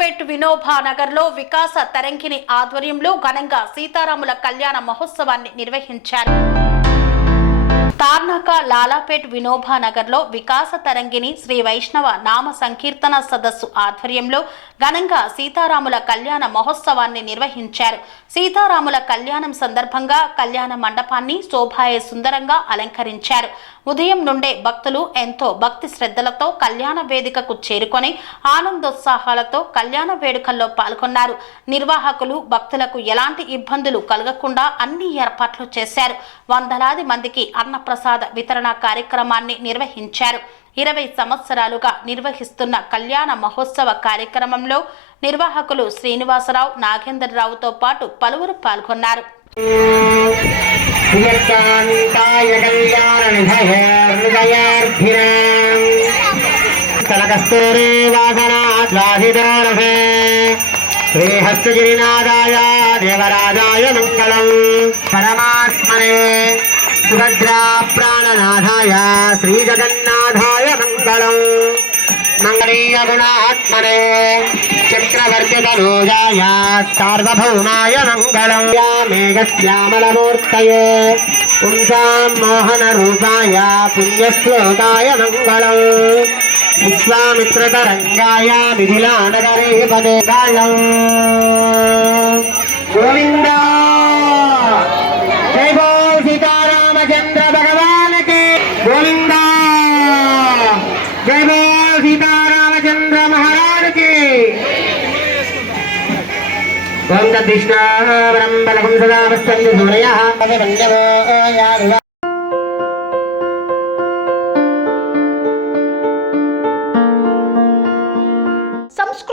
లాలాపేట్ వినోబా నగర్లో వికాస తరంకిణి ఆధ్వర్యంలో ఘనంగా సీతారాముల కళ్యాణ మహోత్సవాన్ని నిర్వహించారు. లాలాపేట్ వినోబా నగర్లో వికాస తరంగిణి శ్రీ వైష్ణవ నామ సంకీర్తన సదస్సు ఆధ్వర్యంలో ఘనంగా సీతారాముల కళ్యాణ మహోత్సవాన్ని నిర్వహించారు. సీతారాముల కళ్యాణం సందర్భంగా కళ్యాణ మండపాన్ని శోభాయ సుందరంగా అలంకరించారు. ఉదయం నుండే భక్తులు ఎంతో భక్తి శ్రద్ధలతో కళ్యాణ వేదికకు చేరుకొని ఆనందోత్సాహాలతో కళ్యాణ వేడుకల్లో పాల్గొన్నారు. నిర్వాహకులు భక్తులకు ఎలాంటి ఇబ్బందులు కలగకుండా అన్ని ఏర్పాట్లు చేశారు. వందలాది మందికి అన్నప్రసాద వితరణ కార్యక్రమాన్ని నిర్వహించారు. ఇరవై సంవత్సరాలుగా నిర్వహిస్తున్న కళ్యాణ మహోత్సవ కార్యక్రమంలో నిర్వాహకులు శ్రీనివాసరావు నాగేంద్రరావుతో పాటు పలువురు పాల్గొన్నారు. శ్రీహస్తగిరినాథాయ దేవరాజాయ మంగళం. పరమాత్మనే సుభద్రా ప్రాణనాథాయ శ్రీ జగన్నాథాయ మంగళం మంగళీయ గుణాత్మనే చక్రవర్తితనోజాయ సార్వభౌమాయ మంగళం యా మేఘశ్యామలమూర్తయే పుంసాం మోహనరూపాయ పుణ్యశ్లోకాయ మంగళం విశ్వామిత్రతరంగాయ మిథిలానగరే పదే కాళం గోవింద ఓం తద్విష్ణావరం బలకం సదా వస్తంది